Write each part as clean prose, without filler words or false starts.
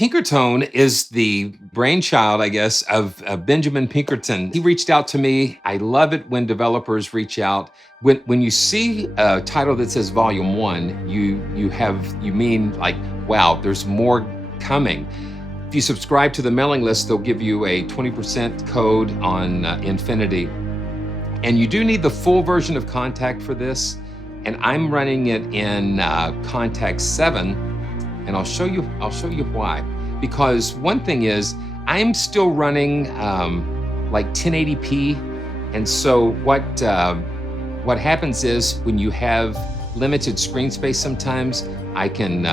Pinkertone is the brainchild, I guess, of Benjamin Pinkerton. He reached out to me. I love it when developers reach out. When you see a title that says Volume 1, you mean like, wow, there's more coming. If you subscribe to the mailing list, they'll give you a 20% code on Infinity. And you do need the full version of Kontakt for this. And I'm running it in Kontakt 7, and I'll show you why. Because one thing is, I'm still running like 1080p, and so what happens is when you have limited screen space, sometimes I can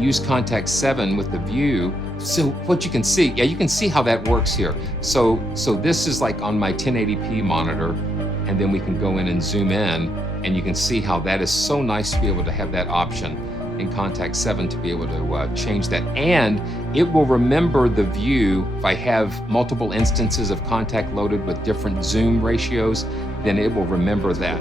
use Kontakt 7 with the view. So what you can see, you can see how that works here. So this is like on my 1080p monitor, and then we can go in and zoom in, and you can see how that is so nice to be able to have that option in Kontakt 7 to be able to change that. And it will remember the view. If I have multiple instances of Kontakt loaded with different zoom ratios, then it will remember that.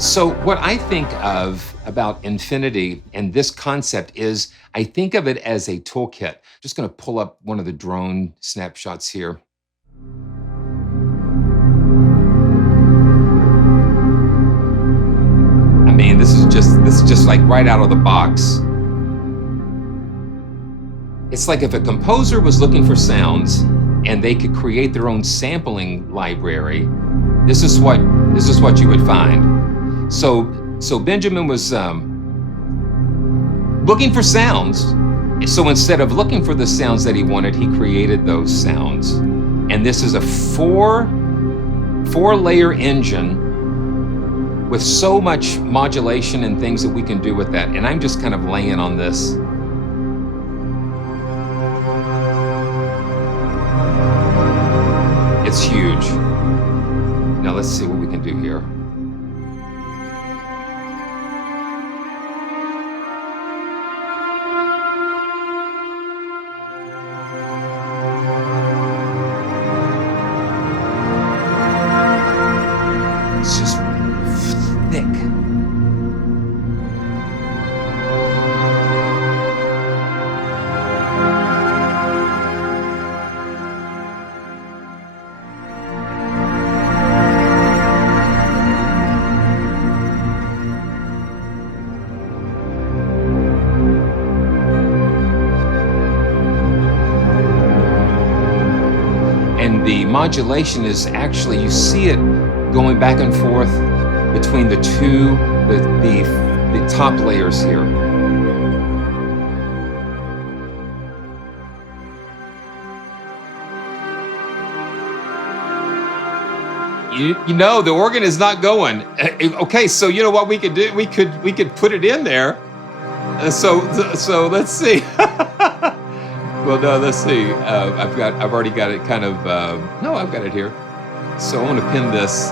So what I think of about Infinity and this concept is, I think of it as a toolkit. Just gonna pull up one of the drone snapshots here. I mean, this is just like right out of the box. It's like if a composer was looking for sounds and they could create their own sampling library, this is what you would find. So Benjamin was looking for sounds. So instead of looking for the sounds that he wanted, he created those sounds. And this is a four-layer engine with so much modulation and things that we can do with that. And I'm just kind of laying on this. It's huge. Now let's see what we can do here. It's just thick. And the modulation is actually, you see it going back and forth between the top layers here. You know, the organ is not going. Okay, so you know what we could do? We could put it in there. So let's see. Well, no, let's see. I've already got it kind of. No, I've got it here. So I want to pin this.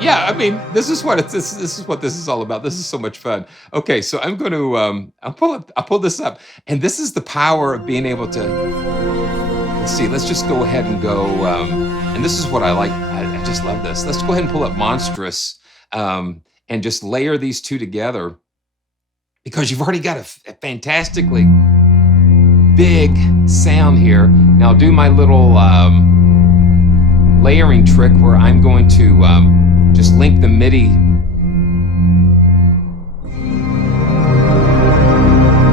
Yeah, I mean, this is what this is all about. This is so much fun. Okay, so I'm going to I'll pull this up, and this is the power of being able to. Let's see. Let's just go ahead and go. And this is what I like. I just love this. Let's go ahead and pull up Monstrous, and just layer these two together, because you've already got a fantastically big sound here. Now do my little layering trick where I'm going to just link the Midi.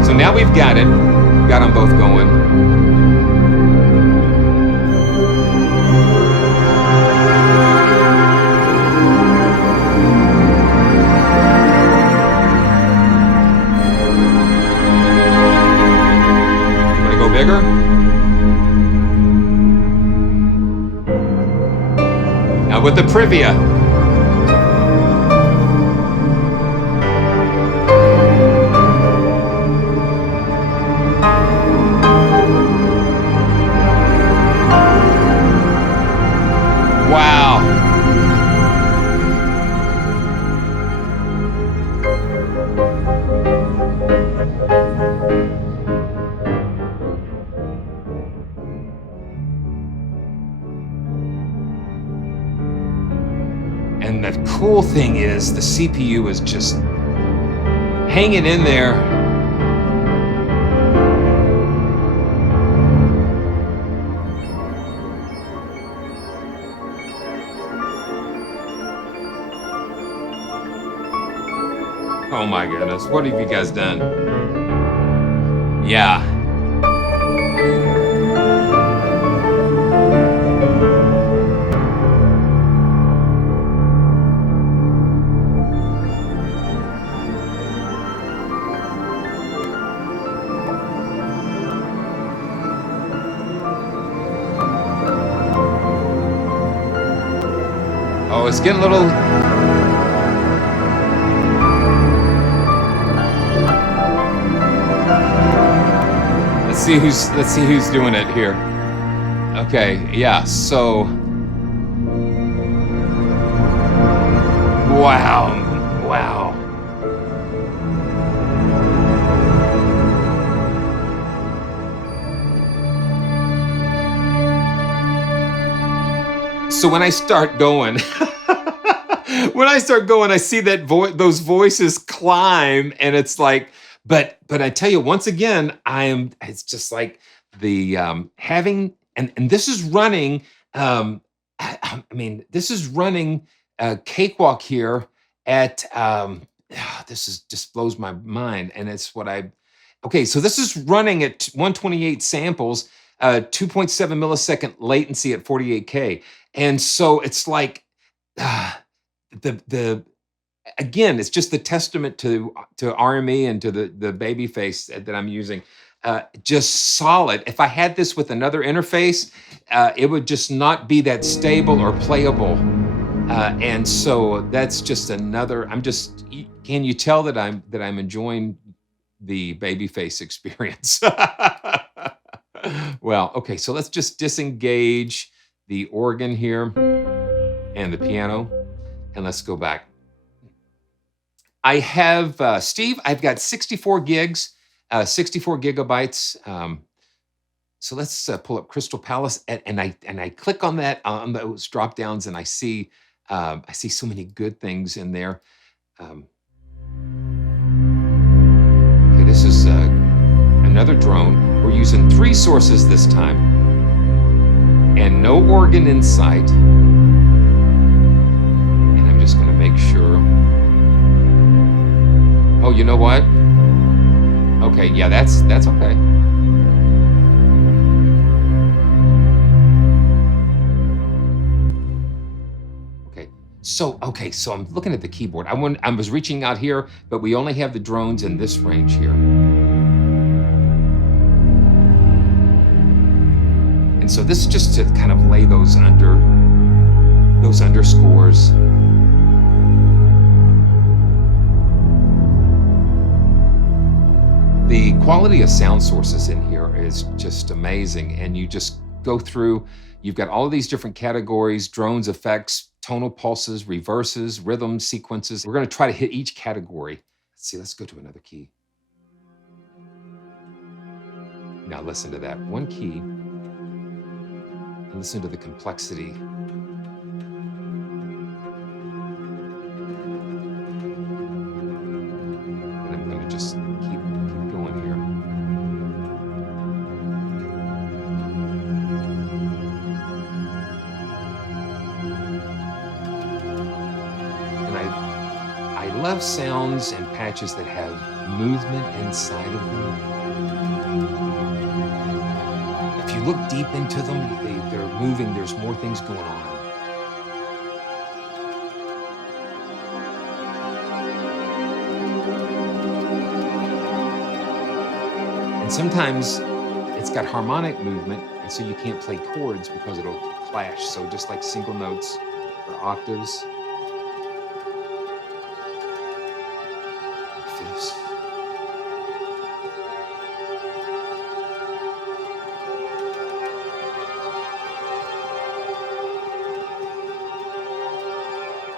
So now we've got it. We've got them both going. Want to go bigger? Now with the Privia. Wow. And the cool thing is the CPU is just hanging in there. ridiculous. What have you guys done? Yeah. Oh, it's getting a little... Let's see who's doing it here. Okay, yeah, so... Wow. So when I start going, I see that those voices climb, and it's like, but I tell you, once again, it's just like the having, and this is running, I mean, this is running Cakewalk here at, this is just blows my mind, and it's what okay, so this is running at 128 samples, 2.7 millisecond latency at 48K. And so it's like, again, it's just the testament to RME and to the baby face that I'm using. Just solid. If I had this with another interface, it would just not be that stable or playable. And so that's just another. Can you tell that I'm enjoying the baby face experience? Well, okay, so let's just disengage the organ here and the piano, and let's go back. I have, Steve, I've got 64 gigs, 64 gigabytes. So let's pull up Crystal Palace, and I click on that, on those drop downs, and I see so many good things in there. Okay, this is another drone. We're using 3 sources this time, and no organ in sight. And I'm just going to make sure. Oh, you know what? Okay, yeah, that's okay. Okay, so I'm looking at the keyboard. I was reaching out here, but we only have the drones in this range here. And so this is just to kind of lay those underscores. The quality of sound sources in here is just amazing. And you just go through, you've got all of these different categories: drones, effects, tonal pulses, reverses, rhythms, sequences. We're going to try to hit each category. Let's see, let's go to another key. Now listen to that one key. And listen to the complexity. And I'm going to just keep going here. And I love sounds and patches that have movement inside of them. If you look deep into them, they're moving, there's more things going on. And sometimes it's got harmonic movement, and so you can't play chords because it'll clash. So just like single notes or octaves, fifths.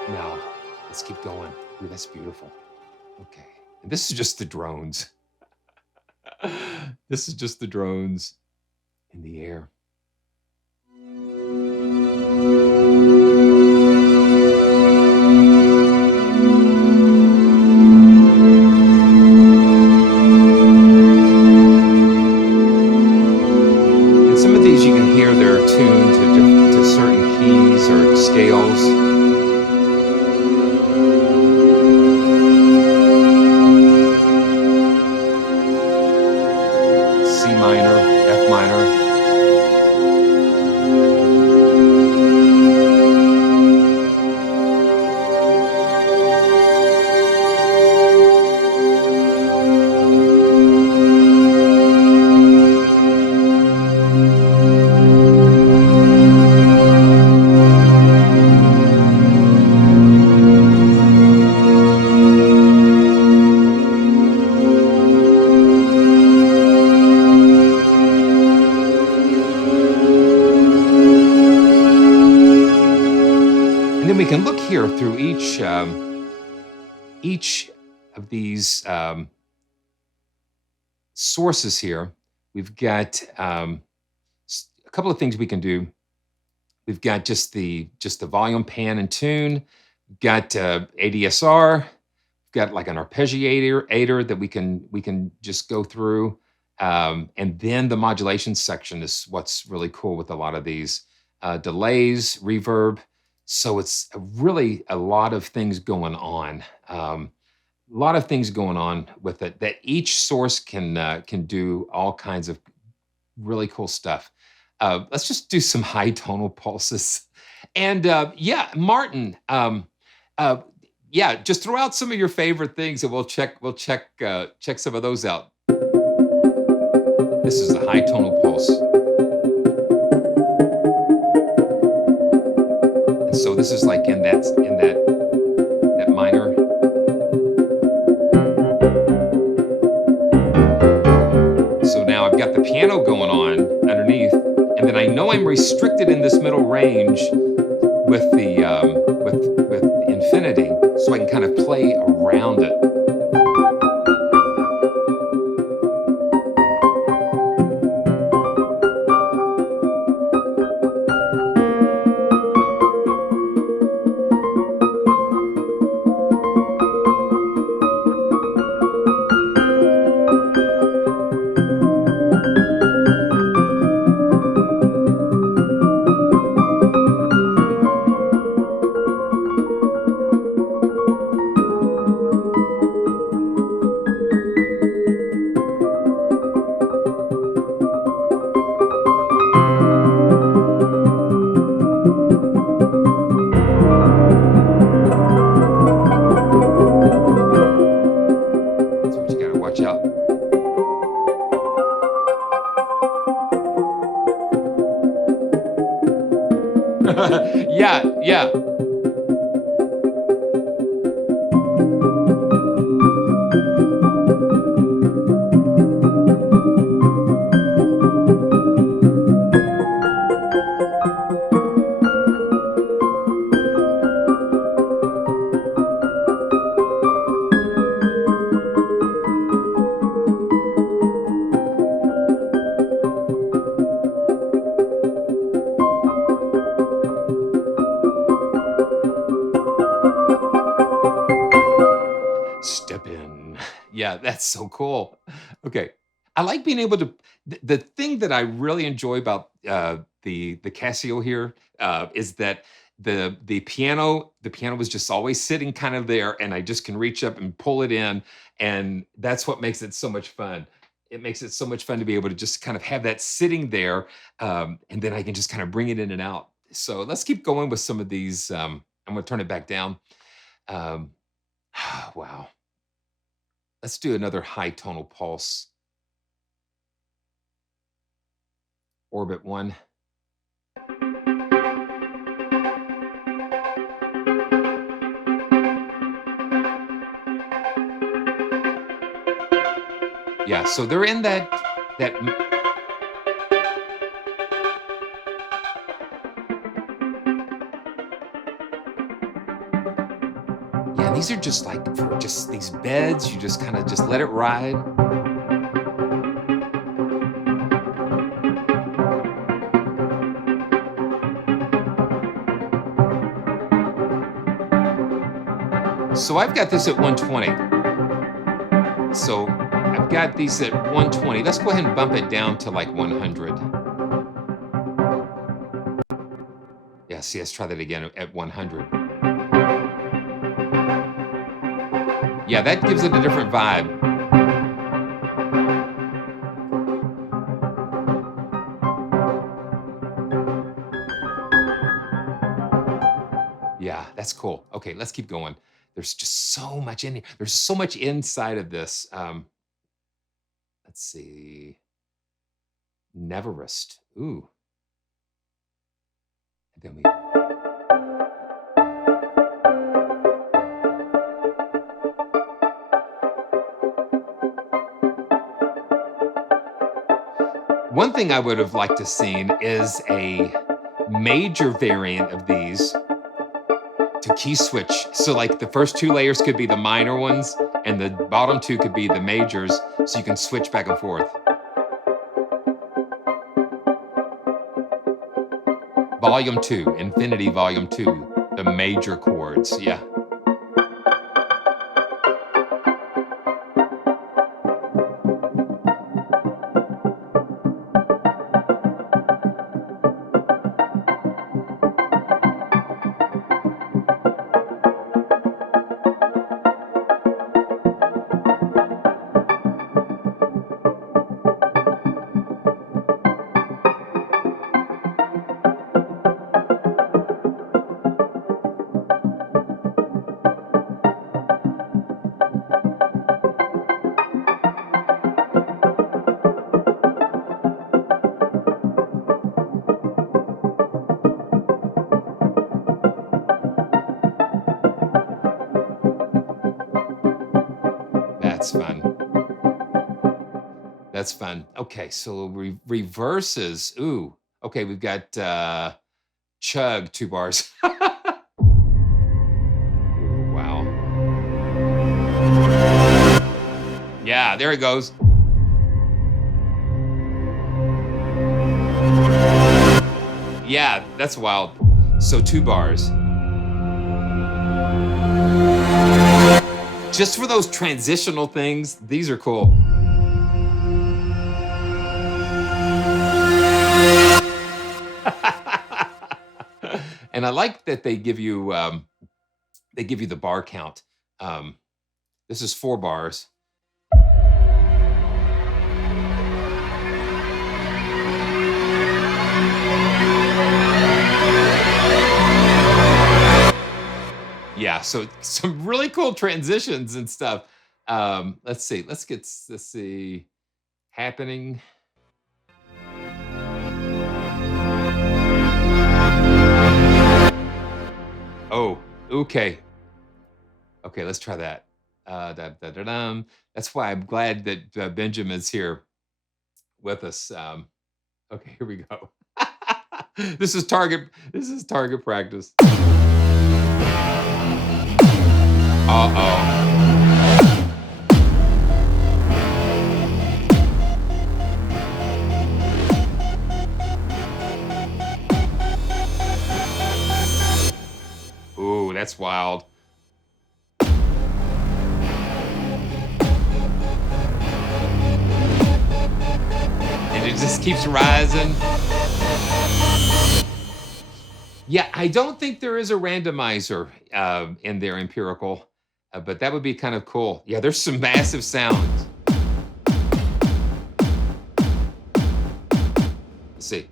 Now, let's keep going. Ooh, that's beautiful. Okay, and this is just the drones. This is just the drones in the air. And some of these you can hear they're tuned to certain keys or scales. C minor, F minor. And then we can look here through each of these sources here. We've got a couple of things we can do. We've got just the volume, pan, and tune. We've got ADSR. We've got like an arpeggiator that we can just go through. And then the modulation section is what's really cool with a lot of these delays, reverb. So it's really a lot of things going on. A lot of things going on with it that each source can do all kinds of really cool stuff. Let's just do some high tonal pulses. And yeah, Martin, yeah, just throw out some of your favorite things and we'll check some of those out. This is a high tonal pulse. And so this is like in that minor. So now I've got the piano going on underneath, and then I know I'm restricted in this middle range with the infinity, so I can kind of play around it. Yeah. Step in. Yeah, that's so cool. Okay. I like being able to, the thing that I really enjoy about the Casio here is that the piano was just always sitting kind of there, and I just can reach up and pull it in, and that's what makes it so much fun. It makes it so much fun to be able to just kind of have that sitting there, and then I can just kind of bring it in and out. So let's keep going with some of these. I'm going to turn it back down. Wow. Let's do another high tonal pulse. Orbit 1. Yeah, so they're in that yeah, these are just like for just these beds, you just kind of just let it ride. So I've got this at 120. So I've got these at 120. Let's go ahead and bump it down to like 100. Yeah, see, let's try that again at 100. Yeah, that gives it a different vibe. Yeah, that's cool. Okay, let's keep going. There's just so much in here. There's so much inside of this. Let's see. Neverest. Ooh. And then we. One thing I would have liked to seen is a major variant of these to key switch. So like the first 2 layers could be the minor ones and the bottom 2 could be the majors, so you can switch back and forth. Volume 2, Infinity Volume 2, the major chords, yeah. That's fun. That's fun. Okay, so reverses. Ooh. Okay, we've got chug 2 bars. Wow. Yeah, there it goes. Yeah, that's wild. So 2 bars. Just for those transitional things, these are cool. And I like that they give you the bar count. This is 4 bars. Yeah, so some really cool transitions and stuff. Let's see. Happening. Oh, okay. Okay, let's try that. That's why I'm glad that Benjamin's here with us. Okay, here we go. This is target practice. Uh-oh. Ooh, that's wild. And it just keeps rising. Yeah, I don't think there is a randomizer in their empirical, but that would be kind of cool. Yeah, there's some massive sounds. Let's see.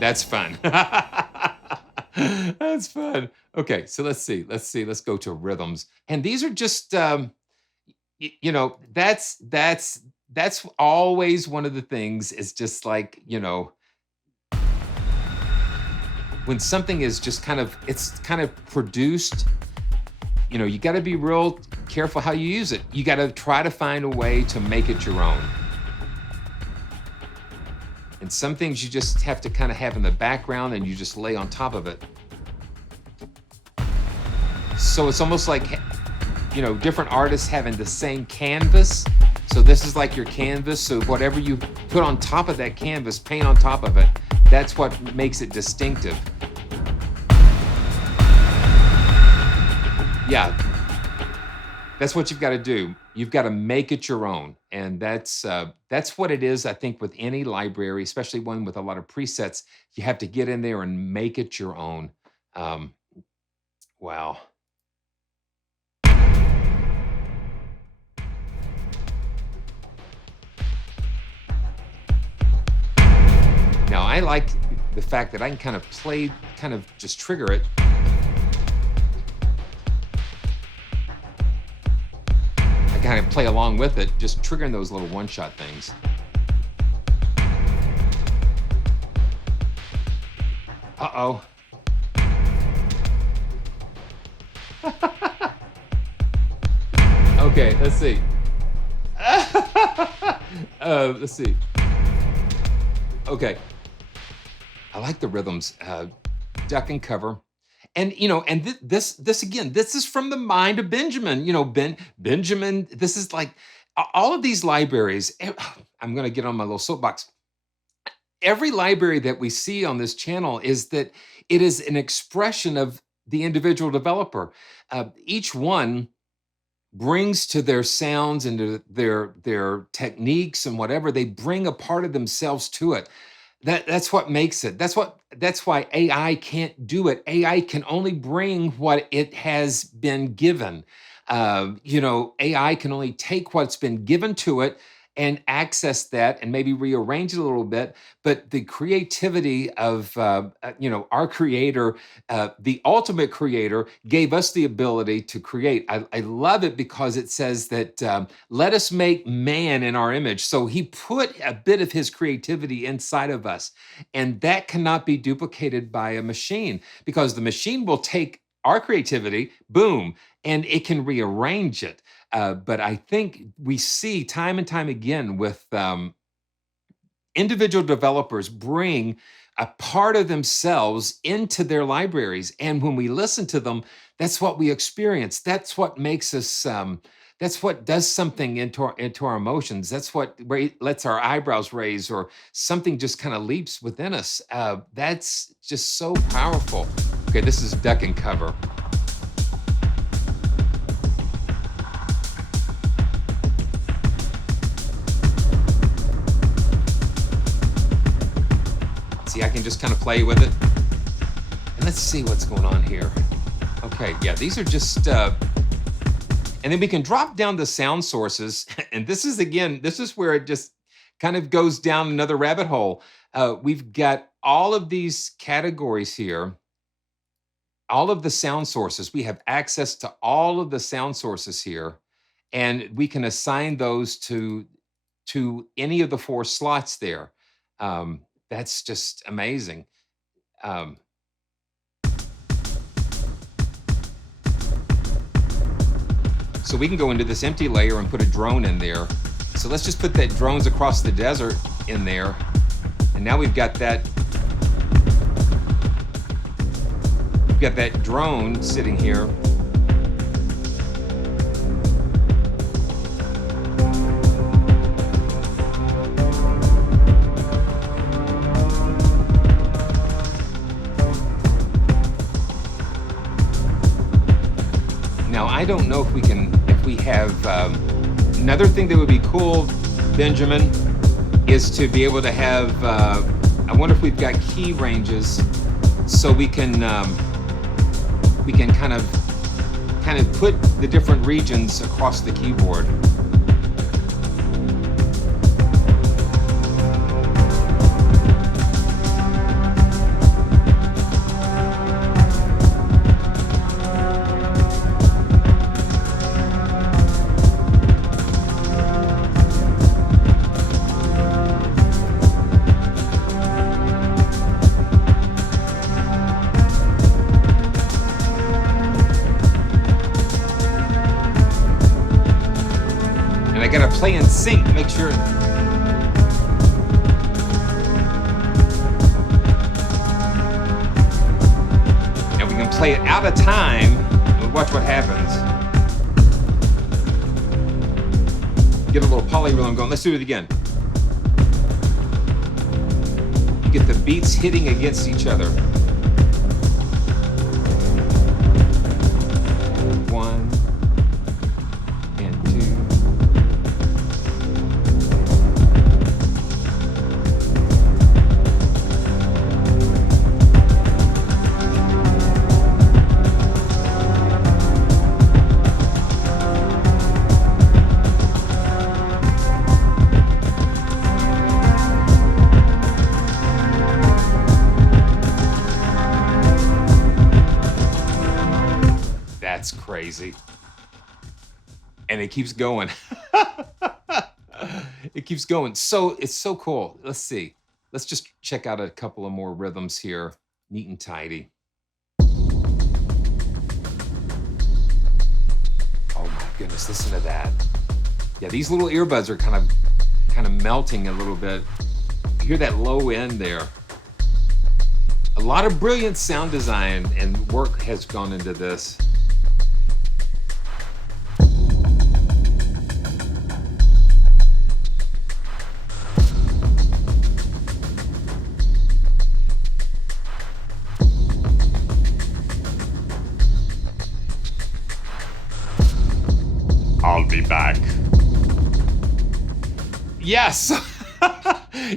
That's fun. That's fun. Okay, so let's see. Let's go to rhythms. And these are just you know, that's always one of the things, is just like, you know, when something is just kind of produced, you know, you got to be real careful how you use it. You got to try to find a way to make it your own. And some things you just have to kind of have in the background and you just lay on top of it. So it's almost like, you know, different artists having the same canvas. So this is like your canvas. So whatever you put on top of that canvas, paint on top of it, that's what makes it distinctive. Yeah. That's what you've got to do. You've got to make it your own, and that's what it is. I think with any library, especially one with a lot of presets, you have to get in there and make it your own. Um, wow. Now I like the fact that I can kind of play, kind of just trigger it. I kind of play along with it, just triggering those little one-shot things. Uh-oh. Okay, let's see. Let's see. Okay. I like the rhythms. Duck and cover. And and this again, this is from the mind of Benjamin. Benjamin, this is like all of these libraries. I'm gonna get on my little soapbox. Every library that we see on this channel is that it is an expression of the individual developer. Each one brings to their sounds and to their techniques and whatever, they bring a part of themselves to it. That's what makes it. That's why AI can't do it. AI can only bring what it has been given. AI can only take what's been given to it and access that and maybe rearrange it a little bit. But the creativity of our creator, the ultimate creator, gave us the ability to create. I love it because it says that let us make man in our image. So he put a bit of his creativity inside of us, and that cannot be duplicated by a machine, because the machine will take our creativity, boom, and it can rearrange it. But I think we see time and time again with individual developers bring a part of themselves into their libraries. And when we listen to them, that's what we experience. That's what makes us, that's what does something into our emotions. That's what lets our eyebrows raise, or something just kind of leaps within us. That's just so powerful. Okay, this is duck and cover. See, I can just kind of play with it. And let's see what's going on here. Okay, yeah, these are just, and then we can drop down the sound sources. And this is where it just kind of goes down another rabbit hole. We've got all of these categories here, all of the sound sources. We have access to all of the sound sources here, and we can assign those to any of the 4 slots there. That's just amazing. So we can go into this empty layer and put a drone in there. So let's just put that drones across the desert in there. And now we've got that drone sitting here. Now, I don't know if we have, another thing that would be cool, Benjamin, is to be able to have, I wonder if we've got key ranges so we can kind of put the different regions across the keyboard. Play in sync, make sure. And we can play it out of time and watch what happens. Get a little polyrhythm going. Let's do it again. You get the beats hitting against each other. 1, crazy. And it keeps going. It keeps going. So it's so cool. Let's see. Let's just check out a couple of more rhythms here. Neat and tidy. Oh my goodness, listen to that. Yeah, these little earbuds are kind of melting a little bit. You hear that low end there. A lot of brilliant sound design and work has gone into this. I'll be back. Yes.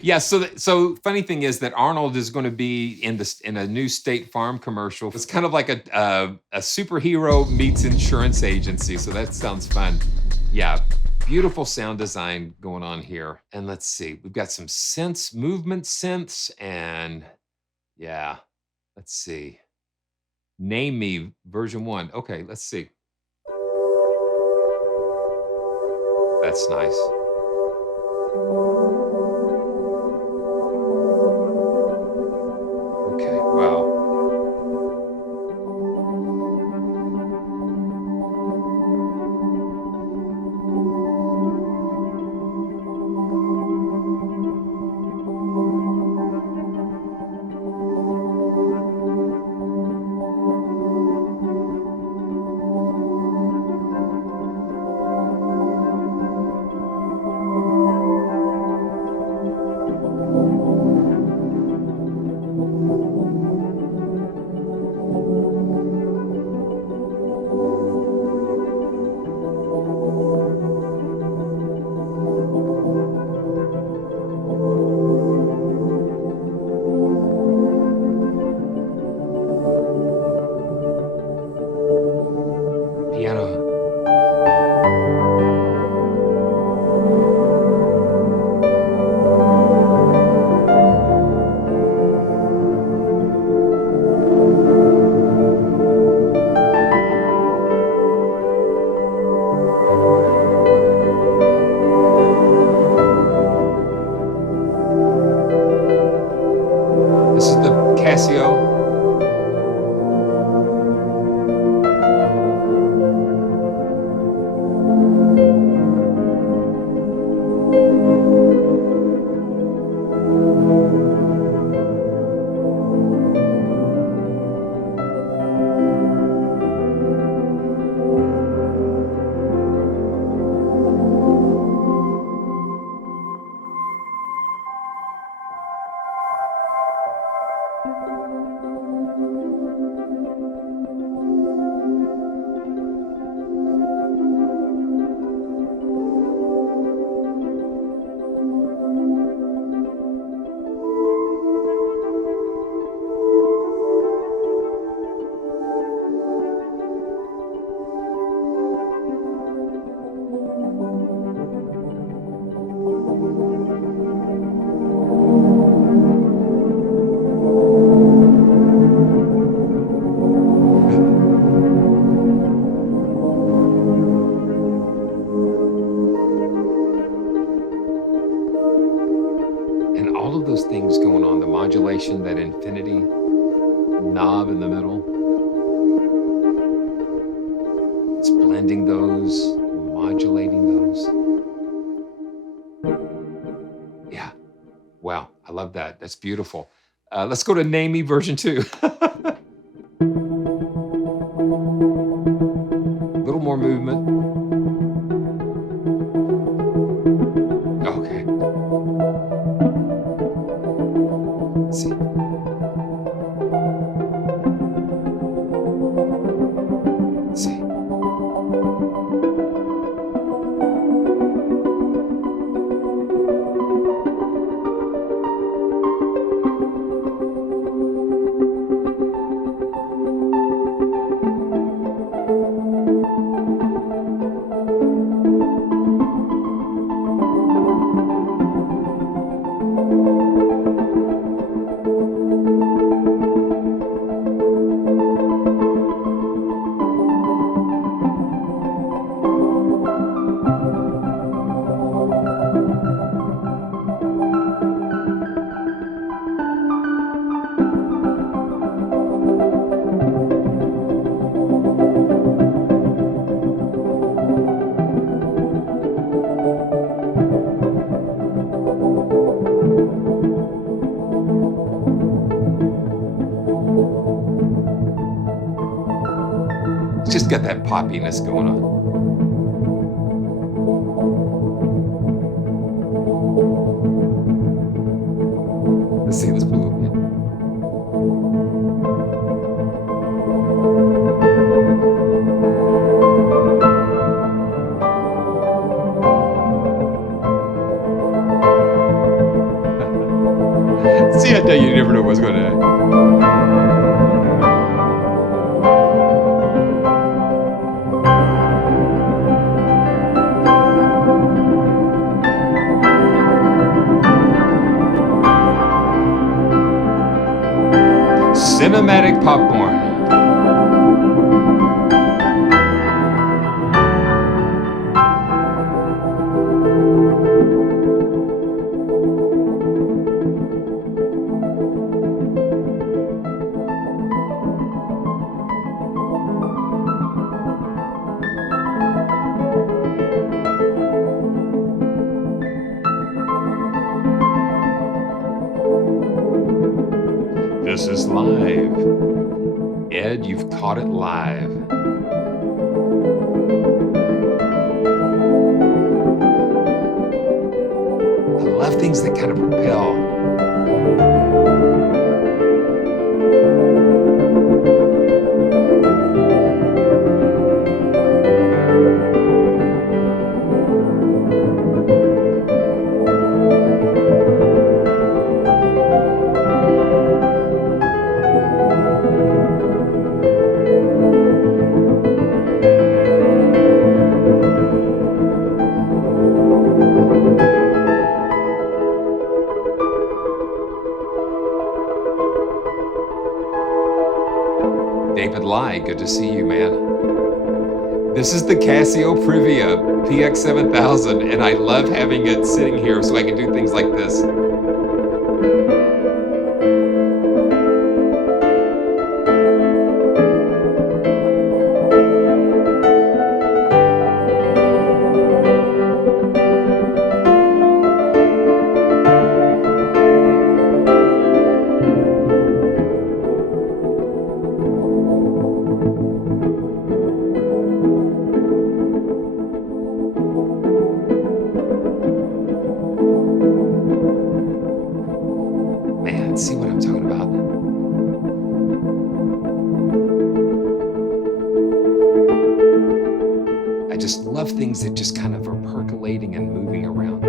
Yeah. So funny thing is that Arnold is going to be in a new State Farm commercial. It's kind of like a superhero meets insurance agency. So that sounds fun. Yeah. Beautiful sound design going on here. And let's see. We've got some synths, movement synths, and yeah. Let's see. Name Me version 1. Okay. Let's see. That's nice. Okay, wow. Piano. This is the Casio. And all of those things going on, the modulation, that infinity knob in the middle. It's blending those, modulating those. Yeah. Wow. I love that. That's beautiful. Let's go to Name Me version 2. A little more movement. Okay. Let's see. Let's see. just got that poppiness going on. Let's see this blue again. See, I tell you, you never know what's going to happen. Cinematic popcorn. This is live. Ed, you've caught it live. I love things that kind of propel. David Lai, good to see you, man. This is the Casio Privia PX7000, and I love having it sitting here so I can do things like this. See what I'm talking about? I just love things that just kind of are percolating and moving around.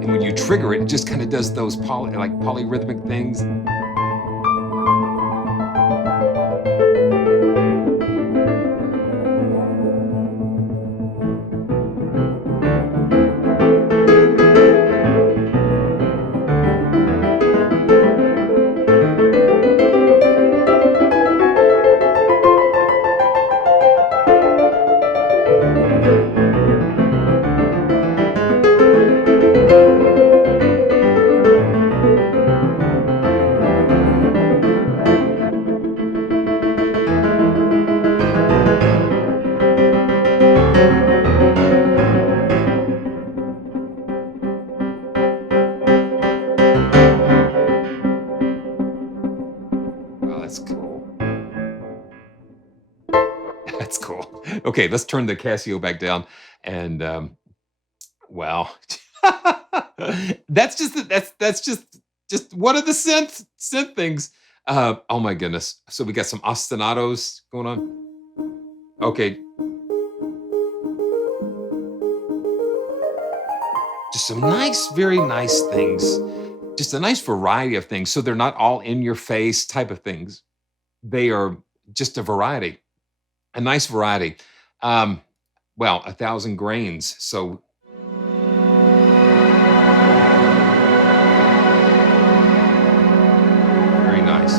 And when you trigger it, it just kind of does those polyrhythmic things. That's cool. That's cool. Okay, let's turn the Casio back down. And wow. That's just one of the synth things. Oh my goodness. So we got some ostinatos going on. Okay. Just some nice, very nice things. Just a nice variety of things. So they're not all in your face type of things. They are just a variety, a nice variety. Well, 1,000 grains. So very nice.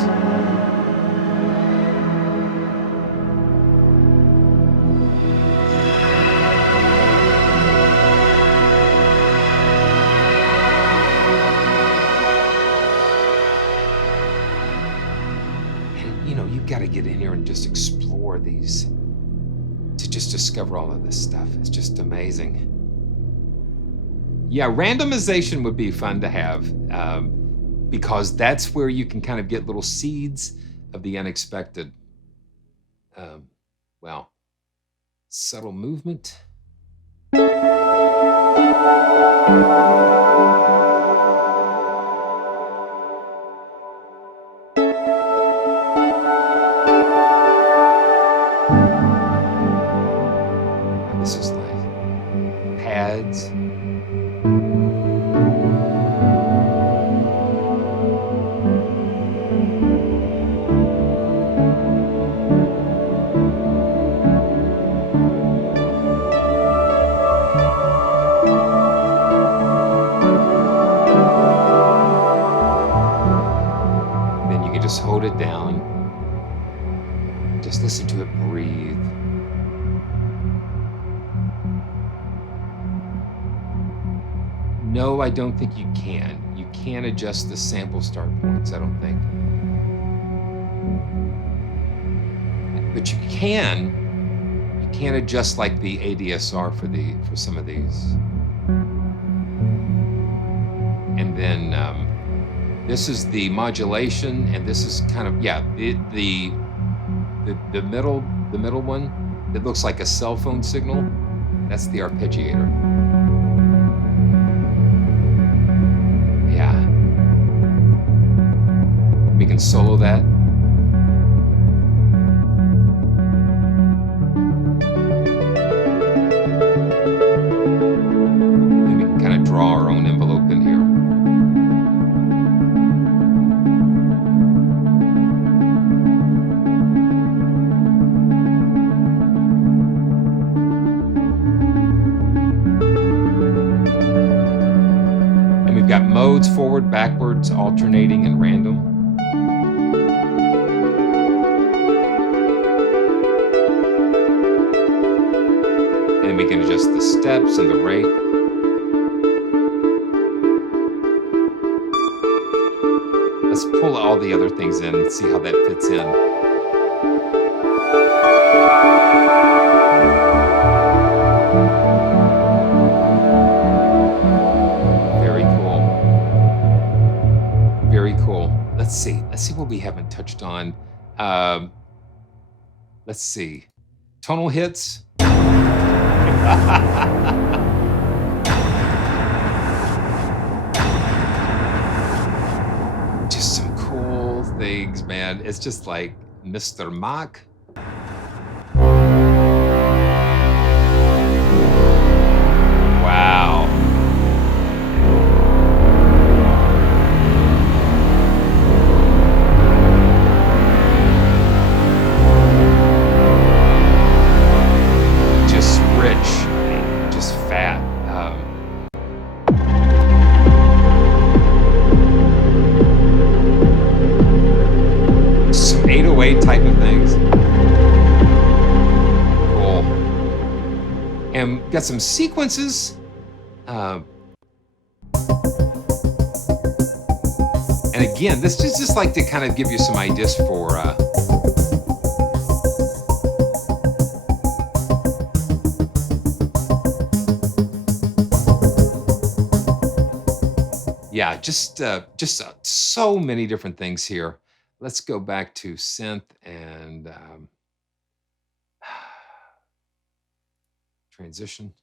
You've got to get in here and just explore these, to just discover all of this stuff. It's just amazing. Yeah, randomization would be fun to have, because that's where you can kind of get little seeds of the unexpected. Um, well, subtle movement. This is like pads. Then you can just hold it down. Just listen to it breathe. No, I don't think you can. You can't adjust the sample start points, I don't think. But you can adjust like the ADSR for some of these. And then this is the modulation, and this is kind of, yeah, the middle one that looks like a cell phone signal. That's the arpeggiator. Yeah. We can solo that. And we can kind of draw our own envelope in here. And we've got modes: forward, backwards, alternating, and random. And we can adjust the steps and the rate. Let's pull all the other things in and see how that fits in. Very cool. Very cool. Let's see what we haven't touched on. Let's see. Tonal hits. Just some cool things, man. It's just like Mr. Mach. Wow. Just rich, just fat. Some 808 type of things. Cool. And got some sequences. And again, this is just like to kind of give you some ideas for yeah, just so many different things here. Let's go back to synth and transition.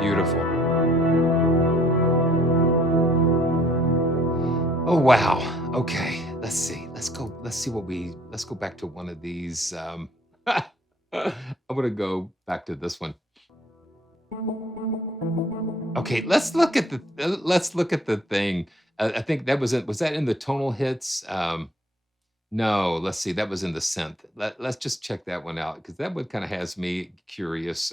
Beautiful. Oh, wow. Okay, let's see. Let's go back to one of these. I'm gonna go back to this one. Okay, let's look at the thing. I think that was that in the tonal hits? No, let's see. That was in the synth. Let's just check that one out because that one kind of has me curious.